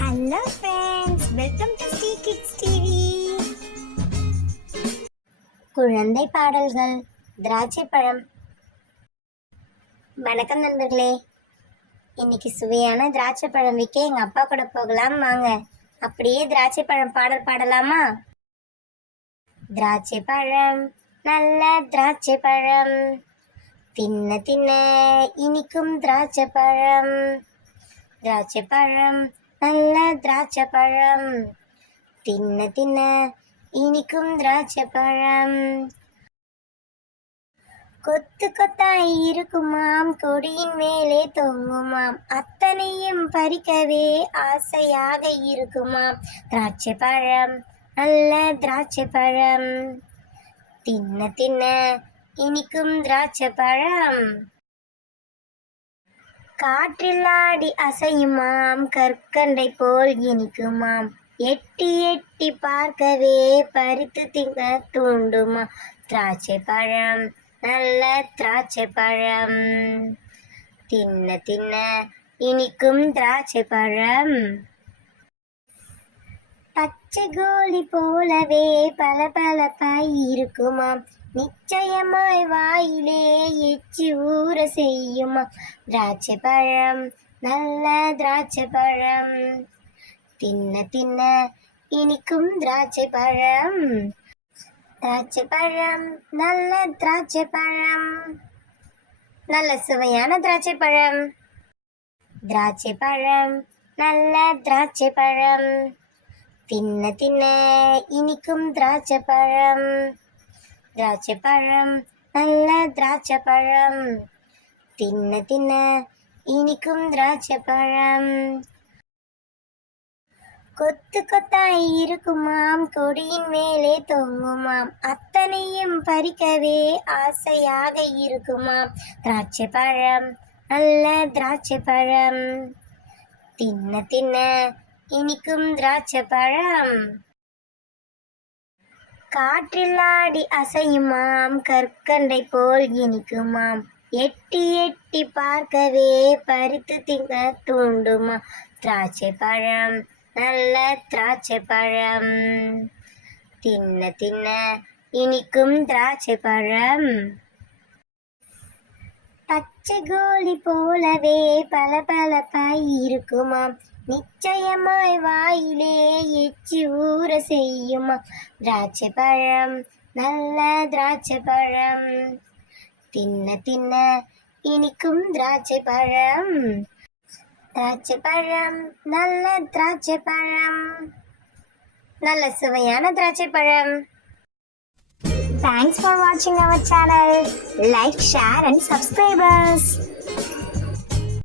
Hello friends welcome to Sri kids TV குழந்தை பாடல்கள் திராட்சை பழம். வணக்கம் நண்பர்களே. இன்னைக்கு சுவையான திராட்சை பழம் விற்க எங்கள் அப்பா கூட போகலாம் வாங்க. அப்படியே திராட்சை பழம் பாடல் பாடலாமா? திராட்சை பழம் நல்ல திராட்சை பழம். தின்ன தின்ன இனிக்கும் திராட்சை பழம். திராட்சை பழம் நல்ல திராட்சை பழம் தின்ன தின்ன இனிக்கும் திராட்சை பழம் கொத்து கொத்தாய் இருக்குமாம் கொடியின் மேலே தொங்குமாம். அத்தனையும் பறிக்கவே ஆசையாக இருக்குமாம். திராட்சை பழம் நல்ல திராட்சை பழம் தின்ன தின்ன இனிக்கும் திராட்சை பழம் காற்றில்லாடி அசையுமாம் கற்கண்டை போல் இனிக்குமாம். எட்டி எட்டி பார்க்கவே பறித்து திங்க தூண்டுமா திராட்சை பழம் நல்ல திராட்சை பழம். தின்ன தின்ன இனிக்கும் திராட்சை பழம். பச்சை கோழி போலவே பல பலப்பாய் இருக்குமாம். நிச்சயமாய் வாயிலே எச்சி ஊற செய்யுமா. திராட்சை பழம் நல்ல திராட்சை பழம். தின்ன தின்ன இனிக்கும் திராட்சை பழம். திராட்சை பழம் நல்ல திராட்சை பழம். நல்ல சுவையான திராட்சை பழம். திராட்சை பழம் நல்ல திராட்சை பழம். தின்ன தின்ன இனிக்கும் திராட்சை பழம். திராட்சை பழம் நல்ல திராட்சை பழம் தின்ன தின்ன இனிக்கும் திராட்சை பழம் கொத்து கொத்தாய் இருக்குமாம் கொடியின் மேலே தொங்குமாம். அத்தனையும் பறிக்கவே ஆசையாக இருக்குமாம். திராட்சை பழம் நல்ல திராட்சை பழம் தின்ன தின்ன இனிக்கும் திராட்சை பழம் காற்றில்லாடி அசையுமாம் கற்கண்டை போல் இனிக்குமாம். எட்டி எட்டி பார்க்கவே பறித்து திங்க தூண்டுமா திராட்சை பழம் நல்ல திராட்சை பழம். தின்ன தின்ன இனிக்கும் திராட்சை பழம். பச்சை கோழி போலவே பல பலப்பாய் இருக்குமா நிச்சயமாய் வாயிலே எச்சி ஊற செய்யுமா திராட்சை பழம் நல்ல திராட்சை பழம் தின்ன தின்ன இனிக்கும் திராட்சை பழம் திராட்சை பழம் நல்ல திராட்சை பழம் நல்ல சுவையான திராட்சை பழம் Thanks for watching our channel. Like, share and subscribe us.